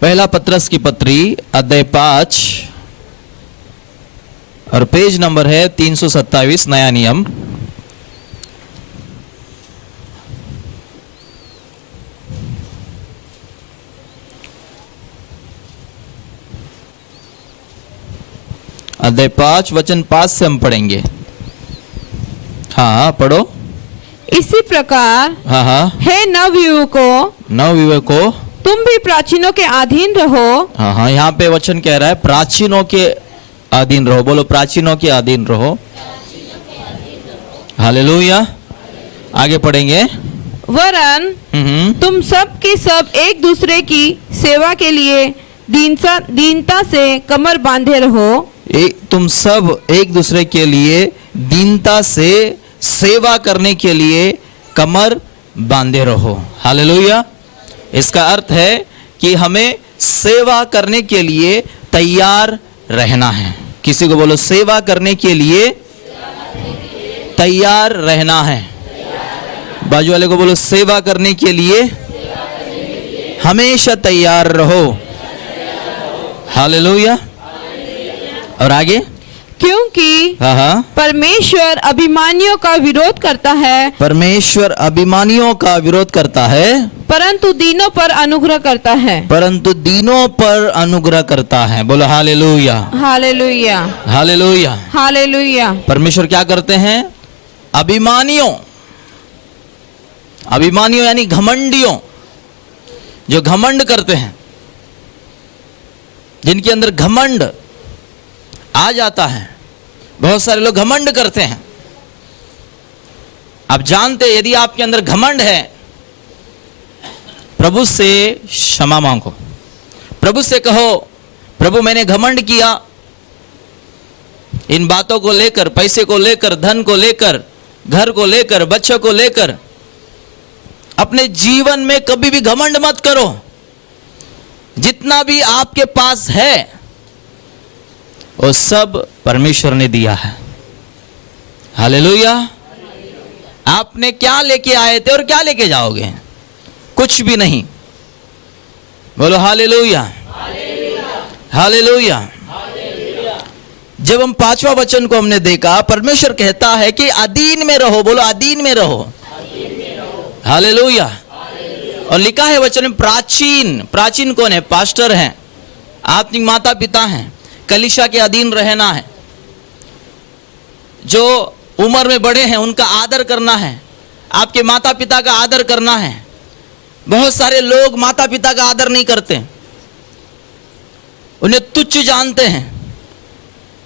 पहला पत्रस की पत्री अध्याय 5 और पेज नंबर है 327 नया नियम। अध्याय 5 वचन 5 से हम पढ़ेंगे। हाँ पढ़ो। इसी प्रकार हाँ हे नवयुवकों तुम भी प्राचीनों के अधीन रहो। हाँ यहाँ पे वचन कह रहा है प्राचीनों के अधीन रहो। बोलो प्राचीनों के अधीन रहो। हालेलुया। आगे पढ़ेंगे। वरन तुम सब के सब एक दूसरे की सेवा के लिए दीनता से कमर बांधे रहो। तुम सब एक दूसरे के लिए दीनता से सेवा करने के लिए कमर बांधे रहो। हालेलुया। इसका अर्थ है कि हमें सेवा करने के लिए तैयार रहना है। किसी को बोलो सेवा करने के लिए तैयार रहना है। बाजू वाले को बोलो सेवा करने के लिए हमेशा तैयार रहो। हालेलुया। और आगे क्योंकि हाँ परमेश्वर अभिमानियों का विरोध करता है। परमेश्वर अभिमानियों का विरोध करता है परंतु दीनों पर अनुग्रह करता है। परंतु दीनों पर अनुग्रह करता है। बोलो हालेलुया। हालेलुया। हालेलुया। हालेलुया। परमेश्वर क्या करते हैं? अभिमानियों यानी घमंडियों, जो घमंड करते हैं, जिनके अंदर घमंड आ जाता है। बहुत सारे लोग घमंड करते हैं। आप जानते हैं यदि आपके अंदर घमंड है, प्रभु से क्षमा मांगो। प्रभु से कहो प्रभु मैंने घमंड किया, इन बातों को लेकर, पैसे को लेकर, धन को लेकर, घर को लेकर, बच्चों को लेकर। अपने जीवन में कभी भी घमंड मत करो। जितना भी आपके पास है वो सब परमेश्वर ने दिया है। हालेलुया। आपने क्या लेके आए थे और क्या लेके जाओगे? कुछ भी नहीं। बोलो हालेलुया। हालेलुया। जब हम 5वां वचन को हमने देखा, परमेश्वर कहता है कि अधीन में रहो। बोलो अधीन में रहो। हालेलुया। और लिखा है वचन में प्राचीन कौन है? पास्टर हैं, आत्मिक माता पिता हैं। कलीसिया के अधीन रहना है। जो उम्र में बड़े हैं उनका आदर करना है। आपके माता पिता का आदर करना है। बहुत सारे लोग माता पिता का आदर नहीं करते, उन्हें तुच्छ जानते हैं,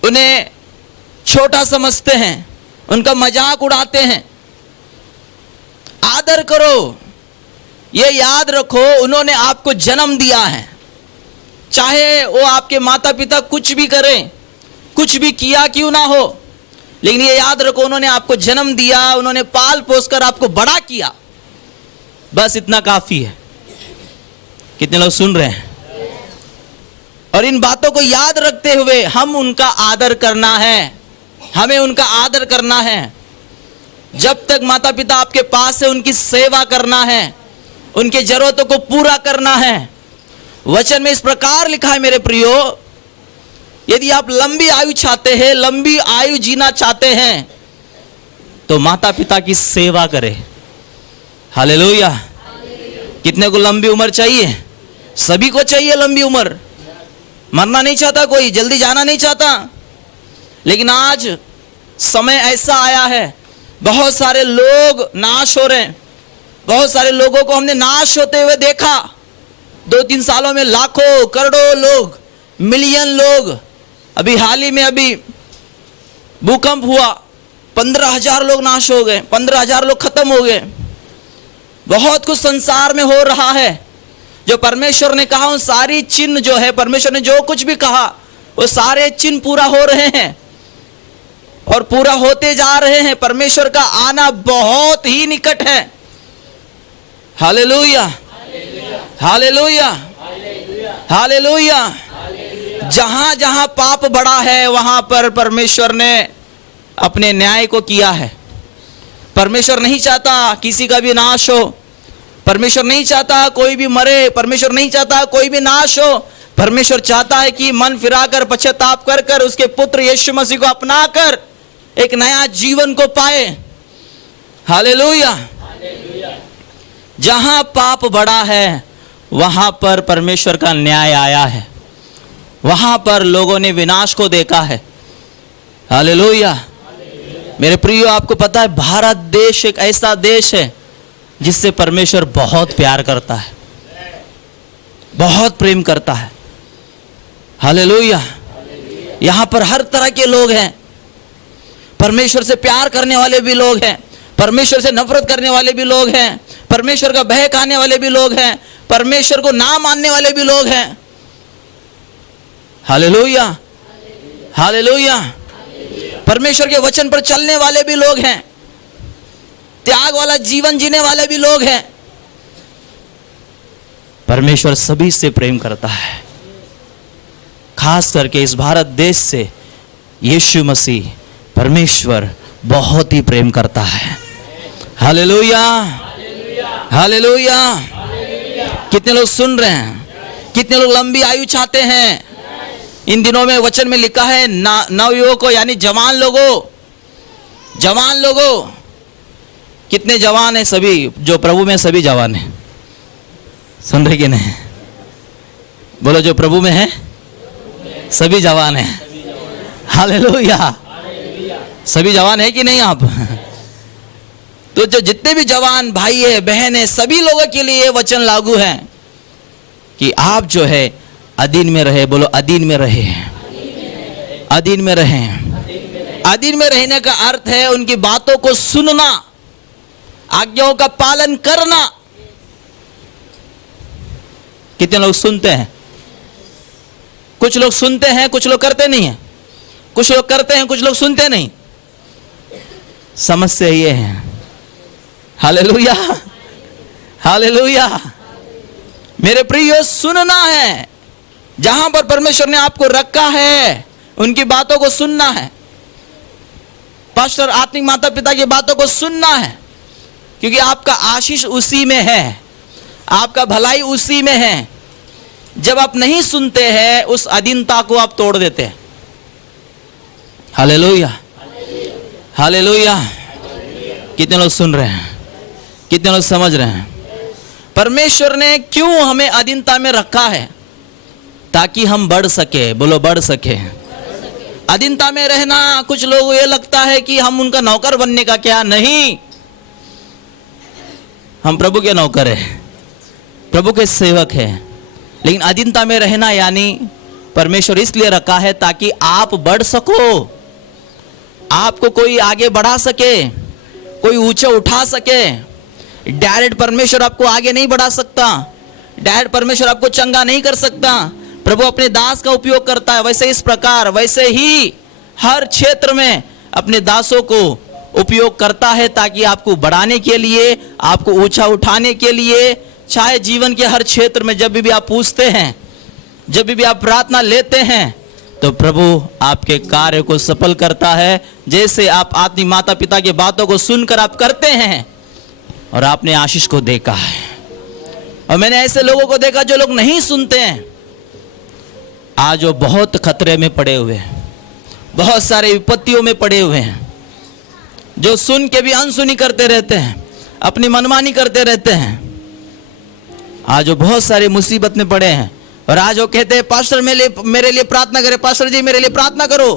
उन्हें छोटा समझते हैं, उनका मजाक उड़ाते हैं। आदर करो। ये याद रखो उन्होंने आपको जन्म दिया है। चाहे वो आपके माता पिता कुछ भी करें, कुछ भी किया क्यों ना हो, लेकिन ये याद रखो उन्होंने आपको जन्म दिया, उन्होंने पाल पोस कर आपको बड़ा किया। बस इतना काफी है। कितने लोग सुन रहे हैं? और इन बातों को याद रखते हुए हम उनका आदर करना है। हमें उनका आदर करना है। जब तक माता पिता आपके पास है उनकी सेवा करना है, उनके जरूरतों को पूरा करना है। वचन में इस प्रकार लिखा है मेरे प्रियो, यदि आप लंबी आयु चाहते हैं, लंबी आयु जीना चाहते हैं, तो माता पिता की सेवा करें। हालेलुया। कितने को लंबी उम्र चाहिए? सभी को चाहिए लंबी उम्र। मरना नहीं चाहता कोई, जल्दी जाना नहीं चाहता। लेकिन आज समय ऐसा आया है, बहुत सारे लोग नाश हो रहे हैं। बहुत सारे लोगों को हमने नाश होते हुए देखा। 2-3 सालों में लाखों करोड़ों लोग, मिलियन लोग। अभी हाल ही में अभी भूकंप हुआ, 15,000 लोग नाश हो गए, 15,000 लोग खत्म हो गए। बहुत कुछ संसार में हो रहा है। जो परमेश्वर ने कहा उन सारी चिन्ह जो है, परमेश्वर ने जो कुछ भी कहा वो सारे चिन्ह पूरा हो रहे हैं और पूरा होते जा रहे हैं। परमेश्वर का आना बहुत ही निकट है। हालेलुया। हालेलुया। हालेलुया। जहां जहां पाप बढ़ा है वहां पर परमेश्वर ने अपने न्याय को किया है। परमेश्वर नहीं चाहता किसी का भी नाश हो। परमेश्वर नहीं चाहता कोई भी मरे, परमेश्वर नहीं चाहता कोई भी नाश हो। परमेश्वर चाहता है कि मन फिराकर पश्चाताप कर कर उसके पुत्र यीशु मसीह को अपनाकर एक नया जीवन को पाए। हालेलुया। जहां पाप बड़ा है वहां पर परमेश्वर का न्याय आया है, वहां पर लोगों ने विनाश को देखा है। हालेलुया। मेरे प्रियो, आपको पता है भारत देश एक ऐसा देश है जिससे परमेश्वर बहुत प्यार करता है, बहुत प्रेम करता है। हालेलुया। यहां पर हर तरह के लोग हैं, परमेश्वर से प्यार करने वाले भी लोग हैं, परमेश्वर से नफरत करने वाले भी लोग हैं, परमेश्वर का भय खाने वाले भी लोग हैं, परमेश्वर को ना मानने वाले भी लोग हैं। Hallelujah, hallelujah. परमेश्वर के वचन पर चलने वाले भी लोग हैं, त्याग वाला जीवन जीने वाले भी लोग हैं। परमेश्वर सभी से प्रेम करता है, खास करके इस भारत देश से यीशु मसीह परमेश्वर बहुत ही प्रेम करता है। Hallelujah, hallelujah. कितने लोग सुन रहे हैं? कितने लोग लंबी आयु चाहते हैं? इन दिनों में वचन में लिखा है नवयुवकों यानी जवान लोगों, जवान लोगों। कितने जवान हैं? सभी जो प्रभु में सभी जवान हैं। सुन रहे कि नहीं? बोलो, जो प्रभु में है सभी जवान हैं। हालेलुया। सभी जवान है कि नहीं आप? तो जो जितने भी जवान भाई है बहन है सभी लोगों के लिए वचन लागू है कि आप जो है अधीन में रहे। बोलो, अधीन में रहे, अधीन में रहे। अधीन में रहने का अर्थ है उनकी बातों को सुनना, आज्ञाओं का पालन करना। कितने लोग सुनते हैं? कुछ लोग सुनते हैं, कुछ लोग करते नहीं है। कुछ लोग करते हैं, कुछ लोग सुनते नहीं। समस्या ये है। Hallelujah, hallelujah. मेरे प्रियो, सुनना है। जहां पर परमेश्वर ने आपको रखा है उनकी बातों को सुनना है। पास्टर, आत्मिक माता पिता की बातों को सुनना है, क्योंकि आपका आशीष उसी में है, आपका भलाई उसी में है। जब आप नहीं सुनते हैं उस अधीनता को आप तोड़ देते हैं। Hallelujah, hallelujah. कितने लोग सुन रहे हैं? कितने लोग समझ रहे हैं? परमेश्वर ने क्यों हमें अधीनता में रखा है? ताकि हम बढ़ सके। बोलो, बढ़ सके। अधीनता में रहना, कुछ लोगों को ये लगता है कि हम उनका नौकर बनने का, क्या नहीं, हम प्रभु के नौकर हैं, प्रभु के सेवक हैं। लेकिन अधीनता में रहना यानी परमेश्वर इसलिए रखा है ताकि आप बढ़ सको, आपको कोई आगे बढ़ा सके, कोई ऊंचा उठा सके। डायरेक्ट परमेश्वर आपको आगे नहीं बढ़ा सकता, डायरेक्ट परमेश्वर आपको चंगा नहीं कर सकता। प्रभु अपने दास का उपयोग करता है। वैसे इस प्रकार, वैसे ही हर क्षेत्र में अपने दासों को उपयोग करता है ताकि आपको बढ़ाने के लिए, आपको ऊंचा उठाने के लिए। चाहे जीवन के हर क्षेत्र में जब भी आप पूछते हैं, जब भी आप प्रार्थना लेते हैं, तो प्रभु आपके कार्य को सफल करता है। जैसे आप आत्मिक माता पिता की बातों को सुनकर आप करते हैं और आपने आशीष को देखा है। और मैंने ऐसे लोगों को देखा जो लोग नहीं सुनते हैं, आज वो बहुत खतरे में पड़े हुए हैं, बहुत सारे विपत्तियों में पड़े हुए हैं। जो सुन के भी अनसुनी करते रहते हैं, अपनी मनमानी करते रहते हैं, आज वो बहुत सारी मुसीबत में पड़े हैं। और आज वो कहते हैं, पास्टर मेरे लिए प्रार्थना करें, पास्टर जी मेरे लिए प्रार्थना करो,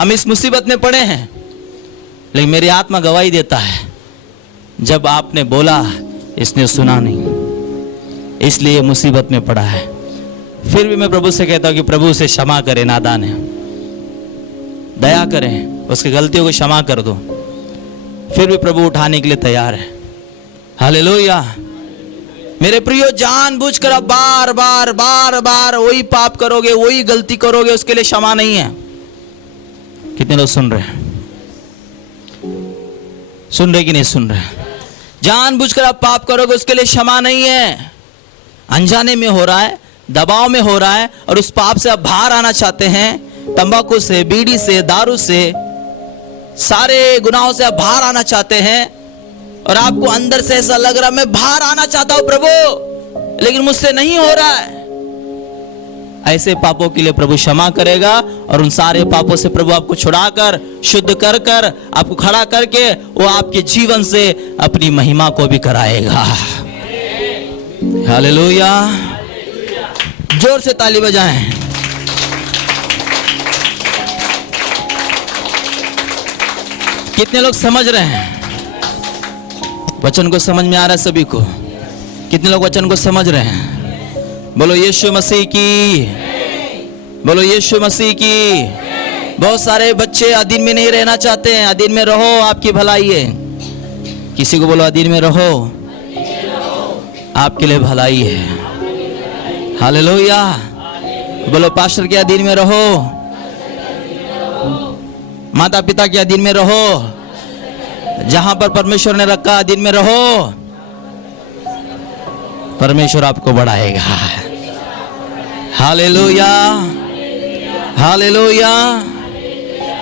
हम इस मुसीबत में पड़े हैं। लेकिन मेरी आत्मा गवाही देता है, जब आपने बोला इसने सुना नहीं, इसलिए मुसीबत में पड़ा है। फिर भी मैं प्रभु से कहता हूं कि प्रभु से क्षमा करें, नादान है, दया करें, उसकी गलतियों को क्षमा कर दो। फिर भी प्रभु उठाने के लिए तैयार है। हालेलुया। मेरे प्रियो, जानबूझकर आप बार बार बार बार वही पाप करोगे, वही गलती करोगे, उसके लिए क्षमा नहीं है। कितने लोग सुन रहे हैं? सुन रहे कि नहीं सुन रहे? जानबूझकर आप पाप करोगे, उसके लिए क्षमा नहीं है। अनजाने में हो रहा है, दबाव में हो रहा है, और उस पाप से आप बाहर आना चाहते हैं। तंबाकू से, बीड़ी से, दारू से, सारे गुनाहों से आप बाहर आना चाहते हैं, और आपको अंदर से ऐसा लग रहा मैं बाहर आना चाहता हूं प्रभु, लेकिन मुझसे नहीं हो रहा है, ऐसे पापों के लिए प्रभु क्षमा करेगा और उन सारे पापों से प्रभु आपको छुड़ाकर शुद्ध कर कर आपको खड़ा करके वो आपके जीवन से अपनी महिमा को भी कराएगा। हालेलुया, जोर से ताली बजाएं। कितने लोग समझ रहे हैं? वचन को समझ में आ रहा है सभी को? कितने लोग वचन को समझ रहे हैं? बोलो यीशु मसीह की, बोलो यीशु मसीह की। बहुत सारे बच्चे अधीन में नहीं रहना चाहते हैं। अधीन में रहो, आपकी भलाई है। किसी को बोलो अधीन में रहो, आपके लिए भलाई है। हालेलुया। बोलो पास्टर के अधीन में रहो, माता पिता के अधीन में रहो, जहां पर परमेश्वर ने रखा अधीन में रहो, परमेश्वर आपको बढ़ाएगा। Hallelujah, hallelujah.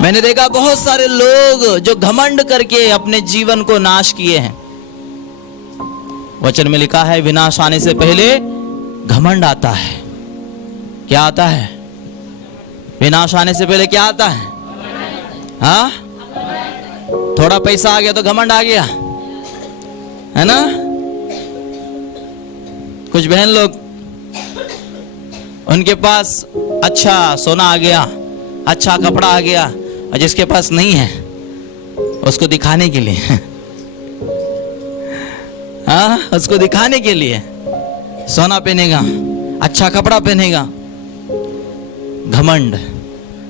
मैंने देखा बहुत सारे लोग जो घमंड करके अपने जीवन को नाश किए हैं। वचन में लिखा है विनाश आने से पहले घमंड आता है। क्या आता है? विनाश आने से पहले क्या आता है? हाँ, थोड़ा पैसा आ गया तो घमंड आ गया, है ना? कुछ बहन लोग, उनके पास अच्छा सोना आ गया, अच्छा कपड़ा आ गया, और जिसके पास नहीं है उसको दिखाने के लिए हाँ, उसको दिखाने के लिए सोना पहनेगा, अच्छा कपड़ा पहनेगा। घमंड।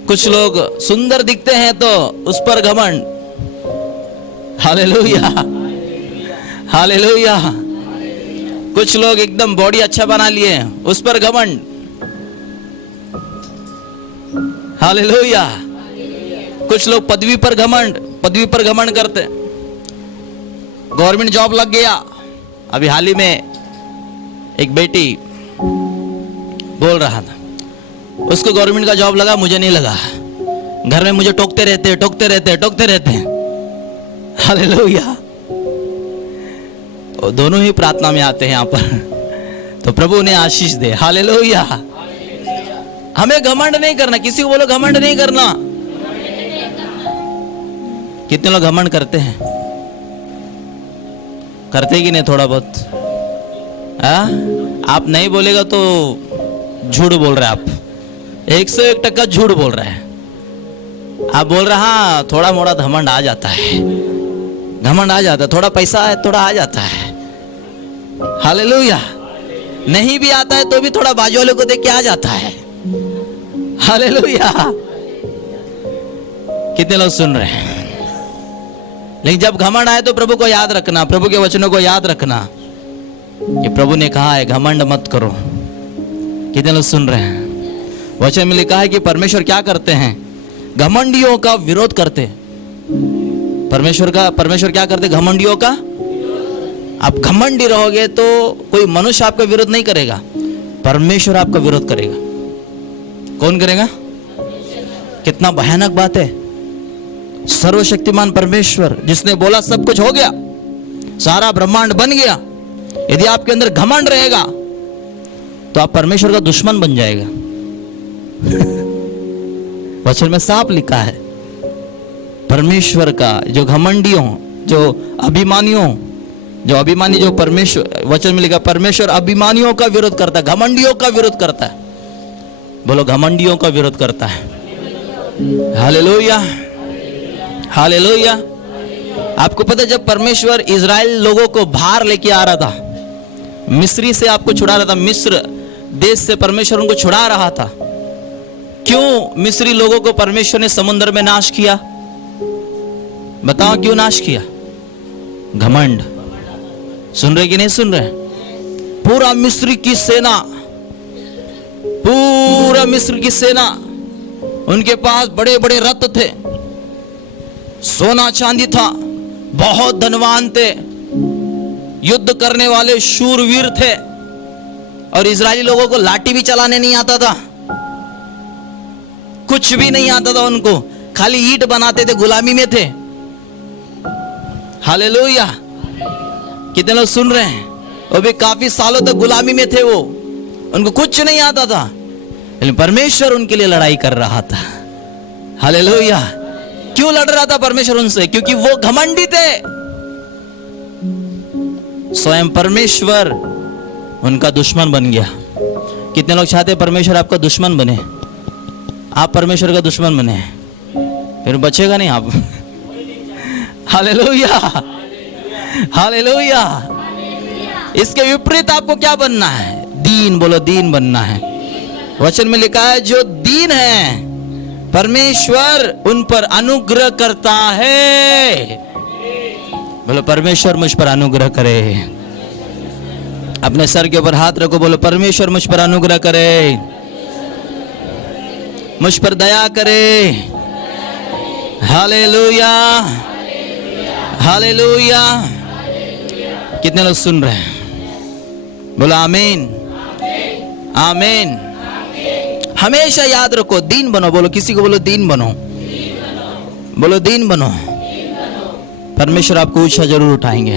कुछ लोग सुंदर दिखते हैं तो उस पर घमंड। Hallelujah, hallelujah. कुछ लोग एकदम बॉडी अच्छा बना लिए, उस पर घमंड। हालेलुया। कुछ लोग पदवी पर घमंड, पदवी पर घमंड करते। गवर्नमेंट जॉब लग गया। अभी हाल ही में एक बेटी बोल रहा था, उसको गवर्नमेंट का जॉब लगा, मुझे नहीं लगा। घर में मुझे टोकते रहते, टोकते रहते, टोकते रहते। हालेलुया। दोनों ही प्रार्थना में आते हैं यहाँ पर, तो प्रभु ने आशीष दे। हालेलुया। हमें घमंड नहीं करना। किसी को बोलो घमंड नहीं करना। कितने लोग घमंड करते हैं? करते कि नहीं थोड़ा बहुत? आप नहीं बोलेगा तो झूठ बोल रहे हैं आप। 101% झूठ बोल रहे हैं आप। बोल रहे हाँ, थोड़ा मोड़ा घमंड आ जाता है, घमंड आ जाता है, थोड़ा पैसा है थोड़ा आ जाता है। हालेलुया। नहीं भी आता है तो भी थोड़ा बाजू वाले को देख के आ जाता है। हालेलुया। कितने लोग सुन रहे हैं? लेकिन जब घमंड आए तो प्रभु को याद रखना, प्रभु के वचनों को याद रखना कि प्रभु ने कहा है घमंड मत करो। कितने लोग सुन रहे हैं? वचन में लिखा है कि परमेश्वर क्या करते हैं? घमंडियों का विरोध करते। परमेश्वर क्या करते? घमंडियों का। आप घमंडी रहोगे तो कोई मनुष्य आपका विरोध नहीं करेगा, परमेश्वर आपका विरोध करेगा। कौन करेगा? कितना भयानक बात है। सर्वशक्तिमान परमेश्वर जिसने बोला सब कुछ हो गया, सारा ब्रह्मांड बन गया, यदि आपके अंदर घमंड रहेगा तो आप परमेश्वर का दुश्मन बन जाएगा। वचन में साफ लिखा है परमेश्वर का जो घमंडियों, जो अभिमानियों, जो परमेश्वर, वचन में लिखा परमेश्वर अभिमानियों का विरोध करता है, घमंडियों का विरोध करता है। बोलो घमंडियों का विरोध करता है। Hallelujah, hallelujah. आपको पता है जब परमेश्वर इजराइल लोगों को बाहर लेके आ रहा था, मिस्री से आपको छुड़ा रहा था, मिस्र देश से परमेश्वर उनको छुड़ा रहा था। क्यों मिस्री लोगों को परमेश्वर ने समुद्र में नाश किया? बताओ क्यों नाश किया? घमंड। सुन रहे कि नहीं सुन रहे? पूरा मिस्र की सेना, पूरा मिस्र की सेना, उनके पास बड़े बड़े रथ थे, सोना चांदी था, बहुत धनवान थे, युद्ध करने वाले शूरवीर थे। और इजरायली लोगों को लाठी भी चलाने नहीं आता था, कुछ भी नहीं आता था उनको, खाली ईंट बनाते थे, गुलामी में थे। हालेलुया। कितने लोग सुन रहे हैं? वो भी काफी सालों तक गुलामी में थे, वो उनको कुछ नहीं आता था, लेकिन परमेश्वर उनके लिए लड़ाई कर रहा था। हालेलुया। क्यों लड़ रहा था परमेश्वर उनसे? क्योंकि वो घमंडी थे। स्वयं परमेश्वर उनका दुश्मन बन गया। कितने लोग चाहते हैं परमेश्वर आपका दुश्मन बने? आप परमेश्वर का दुश्मन बने, फिर बचेगा नहीं आप। Hallelujah, hallelujah. इसके विपरीत आपको क्या बनना है? दीन, बोलो दीन बनना है। वचन में लिखा है जो दीन है परमेश्वर उन पर अनुग्रह करता है। बोलो परमेश्वर मुझ पर अनुग्रह करे। अपने सर के ऊपर हाथ रखो, बोलो परमेश्वर मुझ पर अनुग्रह करे, मुझ पर दया करे। Hallelujah, hallelujah. कितने लोग सुन रहे हैं? बोलो आमीन, आमीन। हमेशा याद रखो, दीन बनो। बोलो किसी को, बोलो दीन बनो, बोलो दीन बनो। परमेश्वर आपको ऊंचा जरूर उठाएंगे।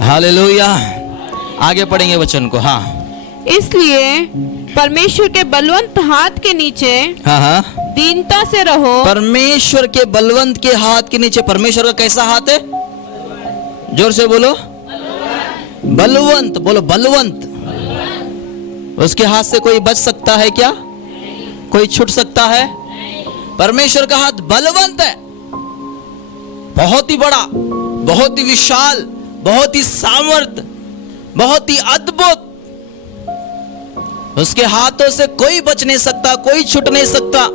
हालेलुया। आगे पढ़ेंगे वचन को। हाँ, इसलिए परमेश्वर के बलवंत हाथ के नीचे हाँ, दीनता से रहो। परमेश्वर के बलवंत के हाथ के नीचे। परमेश्वर का कैसा हाथ है? जोर से बोलो, बलवंत। बोलो बलवंत। उसके हाथ से कोई बच सकता है क्या? कोई छूट सकता है? परमेश्वर का हाथ बलवंत है, बहुत ही बड़ा, बहुत ही विशाल, बहुत ही सामर्थ, बहुत ही अद्भुत। उसके हाथों से कोई बच नहीं सकता, कोई छूट नहीं सकता।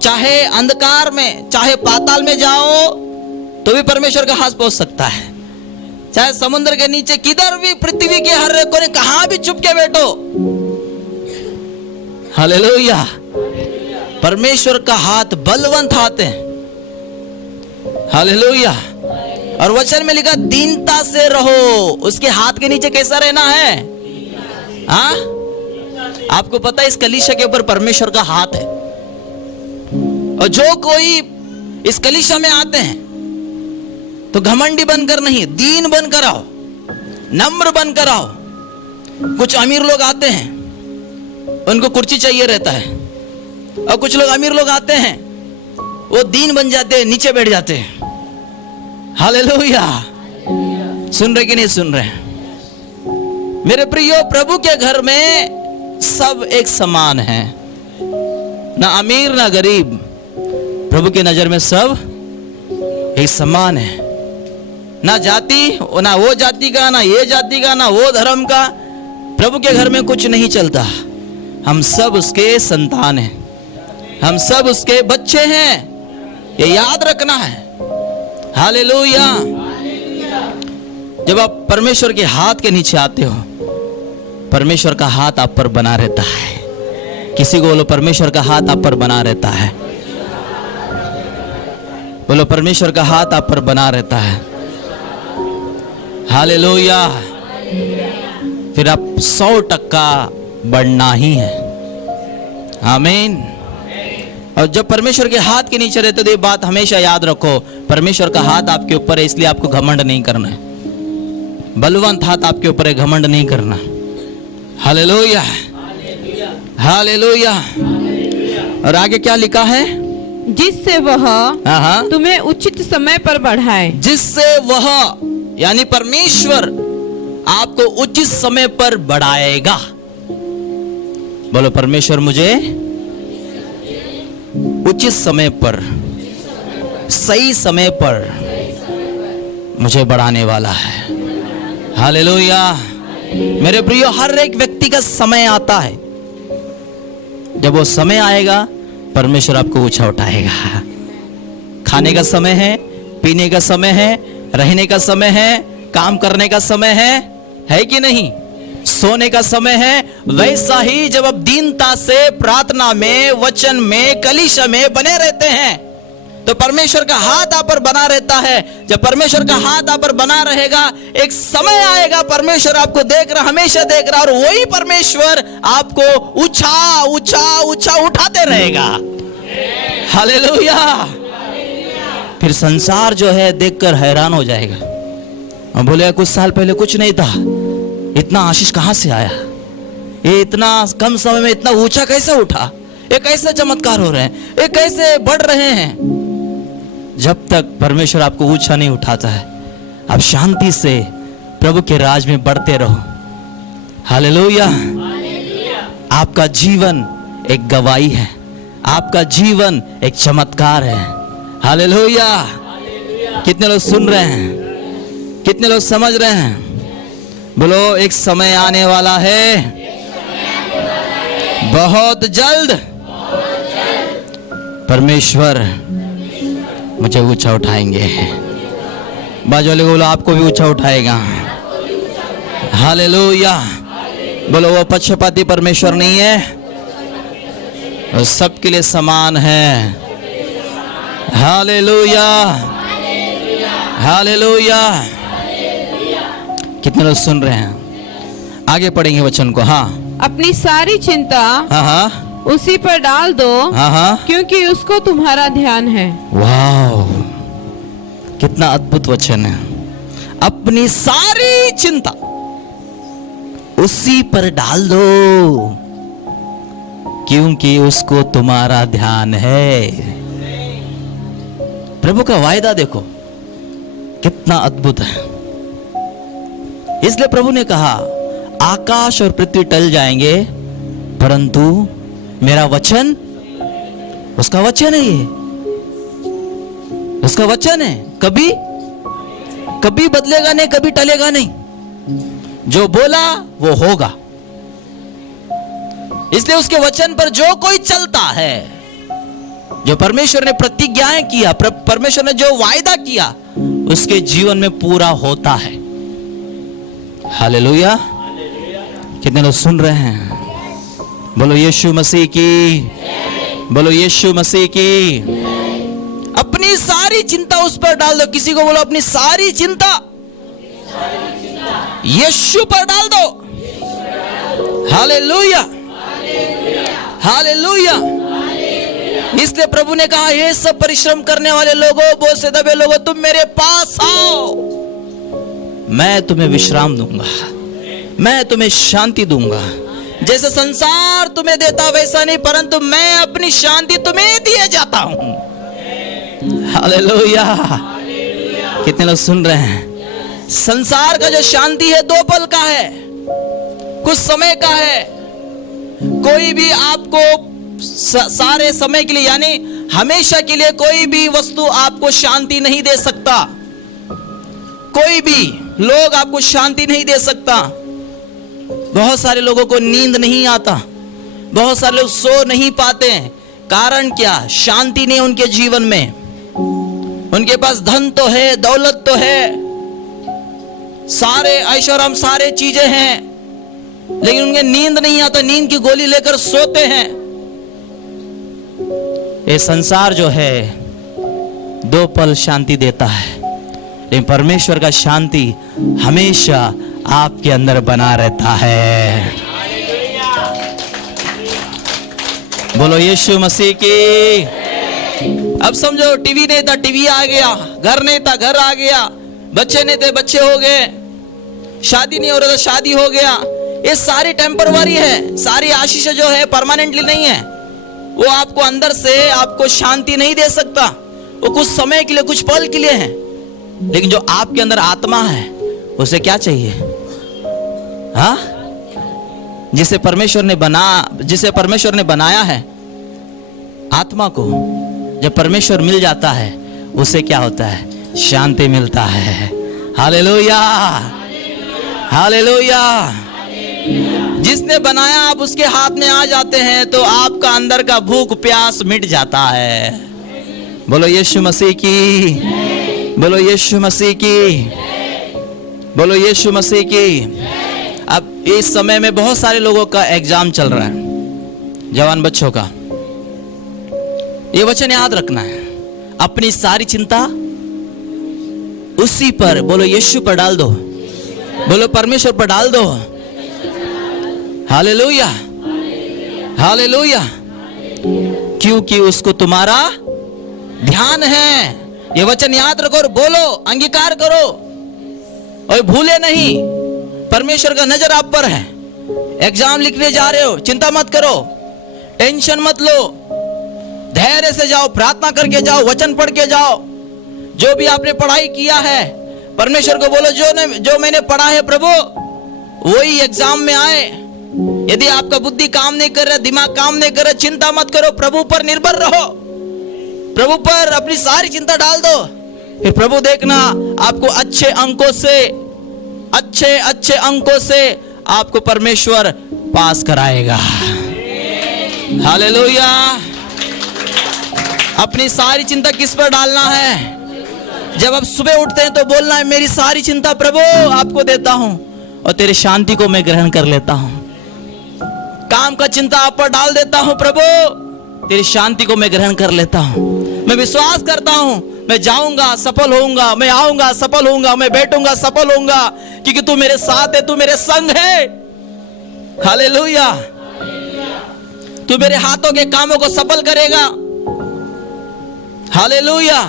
चाहे अंधकार में, चाहे पाताल में जाओ तो भी परमेश्वर का हाथ पहुंच सकता है। चाहे समुद्र के नीचे किधर भी, पृथ्वी के हर कोने, कहां भी छुप के बैठो। हालेलुया। परमेश्वर का हाथ बलवंत हाथ है। हालेलुया। और वचन में लिखा दीनता से रहो। उसके हाथ के नीचे कैसा रहना है? हाँ, आपको पता है इस कलीसिया के ऊपर परमेश्वर का हाथ है। और जो कोई इस कलीसिया में आते हैं तो घमंडी बनकर नहीं, दीन बनकर आओ, नम्र बनकर आओ। कुछ अमीर लोग आते हैं, उनको कुर्सी चाहिए रहता है, और कुछ लोग अमीर लोग आते हैं, वो दीन बन जाते हैं, नीचे बैठ जाते हैं। हालेलुया। सुन रहे कि नहीं सुन रहे? मेरे प्रियो, प्रभु के घर में सब एक समान है, ना अमीर ना गरीब। प्रभु की नजर में सब एक समान है। ना जाति, ना वो जाति का, ना ये जाति का, ना वो धर्म का। प्रभु के घर में कुछ नहीं चलता। हम सब उसके संतान हैं, हम सब उसके बच्चे हैं, ये याद रखना है। हालेलुया। जब आप परमेश्वर के हाथ के नीचे आते हो, परमेश्वर का हाथ आप पर बना रहता है। किसी को बोलो परमेश्वर का हाथ आप पर बना रहता है। बोलो परमेश्वर का हाथ आप पर बना रहता है। हालेलुया। फिर आप 100% बढ़ना ही है। आमीन। और जब परमेश्वर के हाथ के नीचे रहते तो ये बात हमेशा याद रखो, परमेश्वर का हाथ आपके ऊपर है, इसलिए आपको घमंड नहीं करना है। बलवंत हाथ आपके ऊपर है, घमंड नहीं करना। Hallelujah, hallelujah. और आगे क्या लिखा है? जिससे वह तुम्हें उचित समय पर बढ़ाए। जिससे वह यानी परमेश्वर आपको उचित समय पर बढ़ाएगा। बोलो परमेश्वर मुझे उचित समय पर, सही समय पर मुझे बढ़ाने वाला है। हालेलुया। मेरे प्रियो, हर एक व्यक्ति का समय आता है। जब वो समय आएगा, परमेश्वर आपको ऊंचा उठाएगा। खाने का समय है, पीने का समय है, रहने का समय है, काम करने का समय है कि नहीं? सोने का समय है। वैसा ही जब आप दीनता से प्रार्थना में, वचन में, कलीसिया में बने रहते हैं तो परमेश्वर का हाथ आप पर बना रहता है। जब परमेश्वर का हाथ आप पर बना रहेगा, एक समय आएगा परमेश्वर आपको देख रहा, हमेशा देख रहा, और वही परमेश्वर आपको ऊंचा ऊंचा ऊंचा उठाते रहेगा। हालेलुया। फिर संसार जो है देखकर हैरान हो जाएगा। और बोले कुछ साल पहले कुछ नहीं था, इतना आशीष कहां से आया, ये इतना कम समय में इतना ऊंचा कैसे उठा, ये कैसे चमत्कार हो रहे हैं, ये कैसे बढ़ रहे हैं। जब तक परमेश्वर आपको ऊंचा नहीं उठाता है, आप शांति से प्रभु के राज में बढ़ते रहो। हालेलुया। आपका जीवन एक गवाही है, आपका जीवन एक चमत्कार है। हालेलुया। कितने लोग सुन रहे हैं, कितने लोग समझ रहे हैं? बोलो एक समय आने वाला है, बहुत जल्द परमेश्वर मुझे ऊंचा उठाएंगे। बाजू वाले को बोलो आपको भी ऊंचा उठाएगा। हालेलुया। बोलो वो पक्षपाती परमेश्वर नहीं है, वो सबके लिए समान है। Hallelujah, hallelujah. कितने लोग सुन रहे हैं? आगे पढ़ेंगे वचन को। हाँ, अपनी सारी चिंता हाँ, हाँ, उसी पर डाल दो, हाँ, हाँ। क्योंकि उसको तुम्हारा ध्यान है। वाह, कितना अद्भुत वचन है। अपनी सारी चिंता उसी पर डाल दो, क्योंकि उसको तुम्हारा ध्यान है। प्रभु का वायदा देखो कितना अद्भुत है। इसलिए प्रभु ने कहा आकाश और पृथ्वी टल जाएंगे, परंतु मेरा वचन, उसका वचन है, ये उसका वचन है, कभी कभी बदलेगा नहीं, कभी टलेगा नहीं। जो बोला वो होगा। इसलिए उसके वचन पर जो कोई चलता है, जो परमेश्वर ने प्रतिज्ञाएं किया, परमेश्वर ने जो वायदा किया, उसके जीवन में पूरा होता है। हालेलुया। कितने लोग सुन रहे हैं? बोलो यीशु मसीह की, बोलो यीशु मसीह की। अपनी सारी चिंता उस पर डाल दो। किसी को बोलो अपनी सारी चिंता यीशु पर डाल दो। Hallelujah, hallelujah. इसलिए प्रभु ने कहा ये सब परिश्रम करने वाले लोगों, बोझ से दबे लोगों, तुम मेरे पास आओ, मैं तुम्हें विश्राम दूंगा, मैं तुम्हें शांति दूंगा। जैसे संसार तुम्हें देता वैसा नहीं, परंतु मैं अपनी शांति तुम्हें दिए जाता हूं। हालेलुया। कितने लोग सुन रहे हैं? संसार का जो शांति है 2 पल का है, कुछ समय का है। कोई भी आपको सारे समय के लिए, यानी हमेशा के लिए कोई भी वस्तु आपको शांति नहीं दे सकता। कोई भी लोग आपको शांति नहीं दे सकता। बहुत सारे लोगों को नींद नहीं आता, बहुत सारे लोग सो नहीं पाते हैं। कारण क्या? शांति नहीं उनके जीवन में। उनके पास धन तो है, दौलत तो है, सारे ऐश्वर्य, सारे चीजें हैं, लेकिन उनके नींद नहीं आता, नींद की गोली लेकर सोते हैं। ये संसार जो है 2 पल शांति देता है, लेकिन परमेश्वर का शांति हमेशा आपके अंदर बना रहता है। बोलो यीशु मसीह की। अब समझो टीवी नहीं था, टीवी आ गया, घर नहीं था, घर आ गया, बच्चे नहीं थे, बच्चे हो गए, शादी नहीं हो रहा था, शादी हो गया। ये सारी टेम्परवरी है, सारी आशीष जो है परमानेंटली नहीं है। वो आपको अंदर से आपको शांति नहीं दे सकता। वो कुछ समय के लिए, कुछ पल के लिए है। लेकिन जो आपके अंदर आत्मा है, उसे क्या चाहिए? हाँ, जिसे परमेश्वर ने बनाया है, आत्मा को जब परमेश्वर मिल जाता है, उसे क्या होता है? शांति मिलता है। Hallelujah, hallelujah. जिसने बनाया, आप उसके हाथ में आ जाते हैं तो आपका अंदर का भूख प्यास मिट जाता है। बोलो यीशु मसीह की, बोलो यीशु मसीह की, बोलो यीशु मसीह की। अब इस समय में बहुत सारे लोगों का एग्जाम चल रहा है, जवान बच्चों का। ये वचन याद रखना है, अपनी सारी चिंता उसी पर, बोलो यीशु पर डाल दो, बोलो परमेश्वर पर डाल दो। Hallelujah, hallelujah. क्योंकि उसको तुम्हारा ध्यान है। ये वचन याद रखो और बोलो, अंगीकार करो। और भूले नहीं, परमेश्वर का नजर आप पर है। एग्जाम लिखने जा रहे हो, चिंता मत करो, टेंशन मत लो, धैर्य से जाओ, प्रार्थना करके जाओ, वचन पढ़ के जाओ। जो भी आपने पढ़ाई किया है, परमेश्वर को बोलो जो मैंने पढ़ा है प्रभु वही एग्जाम में आए। यदि आपका बुद्धि काम नहीं कर रहा, दिमाग काम नहीं कर रहा, चिंता मत करो, प्रभु पर निर्भर रहो, प्रभु पर अपनी सारी चिंता डाल दो। फिर प्रभु देखना आपको अच्छे अंकों से आपको परमेश्वर पास कराएगा। हालेलुया। अपनी सारी चिंता किस पर डालना है? जब आप सुबह उठते हैं तो बोलना है, मेरी सारी चिंता प्रभु आपको देता हूं और तेरी शांति को मैं ग्रहण कर लेता हूं। काम का चिंता आप पर डाल देता हूं प्रभु, तेरी शांति को मैं ग्रहण कर लेता हूं। मैं विश्वास करता हूं, मैं जाऊंगा सफल होऊंगा, मैं आऊंगा सफल होऊंगा, मैं बैठूंगा सफल होऊंगा, क्योंकि तू मेरे साथ है, तू मेरे संग है। हालेलुया। तू मेरे हाथों के कामों को सफल करेगा। हालेलुया।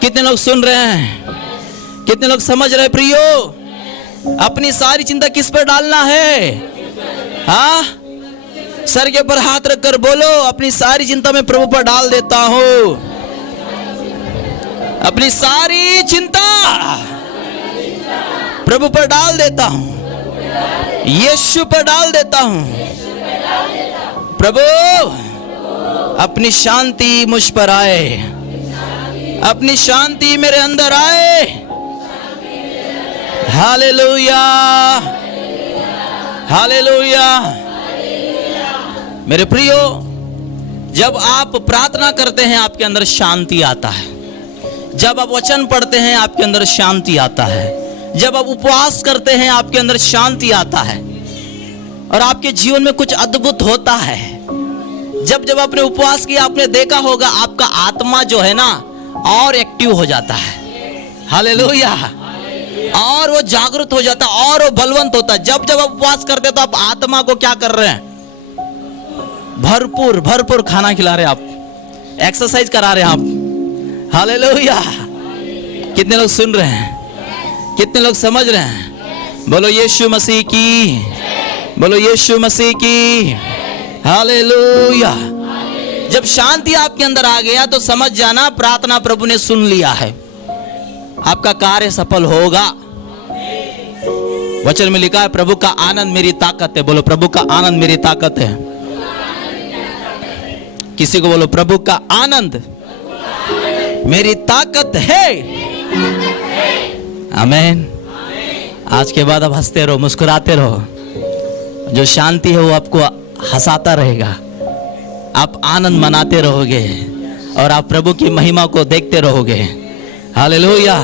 कितने लोग सुन रहे हैं? कितने लोग समझ रहे? प्रियो, अपनी सारी चिंता किस पर डालना है? हाँ, सर के ऊपर हाथ रखकर बोलो, अपनी सारी चिंता मैं प्रभु पर डाल देता हूं। अपनी सारी चिंता प्रभु पर डाल देता हूं, यीशु पर डाल देता हूं। प्रभु अपनी शांति मुझ पर आए, अपनी शांति मेरे अंदर आए। Hallelujah, hallelujah. मेरे प्रियो, जब आप प्रार्थना करते हैं आपके अंदर शांति आता है, जब आप वचन पढ़ते हैं आपके अंदर शांति आता है, जब आप उपवास करते हैं आपके अंदर शांति आता है और आपके जीवन में कुछ अद्भुत होता है। जब आपने उपवास किया, आपने देखा होगा आपका आत्मा जो है ना और एक्टिव हो जाता है। हालेलुया। और वो जागृत हो जाता है और वो बलवंत होता है। जब आप उपवास करते तो आप आत्मा को क्या कर रहे हैं? भरपूर खाना खिला रहे हैं, आप एक्सरसाइज करा रहे हैं आप। हालेलुया। कितने लोग सुन रहे हैं? कितने लोग समझ रहे हैं? बोलो यीशु मसीह की, बोलो यीशु मसीह की। हालेलुया। जब शांति आपके अंदर आ गया तो समझ जाना प्रार्थना प्रभु ने सुन लिया है, आपका कार्य सफल होगा। वचन में लिखा है, प्रभु का आनंद मेरी ताकत है। बोलो, प्रभु का आनंद मेरी ताकत है। किसी को बोलो, प्रभु का आनंद मेरी ताकत है। आमीन। आज के बाद आप हंसते रहो, मुस्कुराते रहो। जो शांति है वो आपको हंसाता रहेगा, आप आनंद मनाते रहोगे और आप प्रभु की महिमा को देखते रहोगे। हालेलुया।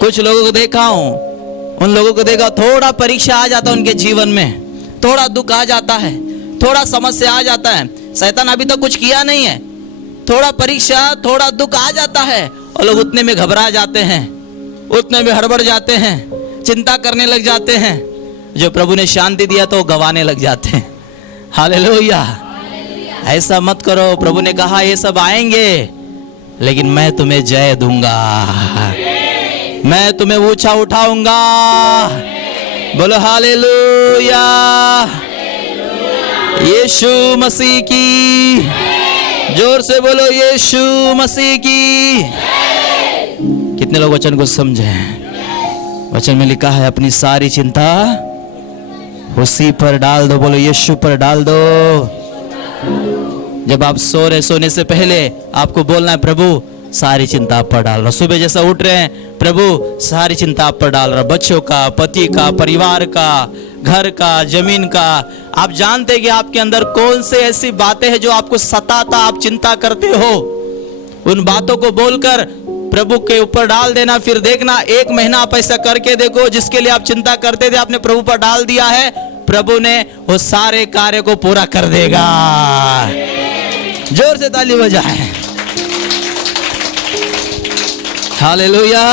कुछ लोगों को देखा हूं, उन लोगों को देखा, थोड़ा परीक्षा आ जाता है उनके जीवन में, थोड़ा दुख आ जाता है, थोड़ा समस्या आ जाता है। शैतान अभी तक कुछ किया नहीं है, थोड़ा परीक्षा, थोड़ा दुख आ जाता है और लोग उतने में घबरा जाते हैं, उतने में हड़बड़ जाते हैं, चिंता करने लग जाते हैं। जो प्रभु ने शांति दिया तो गवाने लग जाते हैं। हालेलुया। ऐसा मत करो। प्रभु ने कहा ये सब आएंगे लेकिन मैं तुम्हें जय दूंगा, मैं तुम्हें ऊंचा उठाऊंगा। बोलो हालेलुया। यीशु मसीह की, जोर से बोलो यीशु मसीह की। कितने लोग वचन को समझे? वचन में लिखा है, अपनी सारी चिंता उसी पर डाल दो। बोलो यीशु पर डाल दो। जब आप सोने से पहले आपको बोलना है, प्रभु सारी चिंता आप पर डाल रहा। सुबह जैसा उठ रहे हैं, प्रभु सारी चिंता आप पर डाल रहा, बच्चों का, पति का, परिवार का, घर का, जमीन का। आप जानते हैं कि आपके अंदर कौन से ऐसी बातें हैं जो आपको सताता, आप चिंता करते हो। उन बातों को बोलकर प्रभु के ऊपर डाल देना। फिर देखना, 1 महीना आप ऐसा करके देखो, जिसके लिए आप चिंता करते थे आपने प्रभु पर डाल दिया है, प्रभु ने वो सारे कार्य को पूरा कर देगा। जोर से ताली बजाएं। हालेलुया।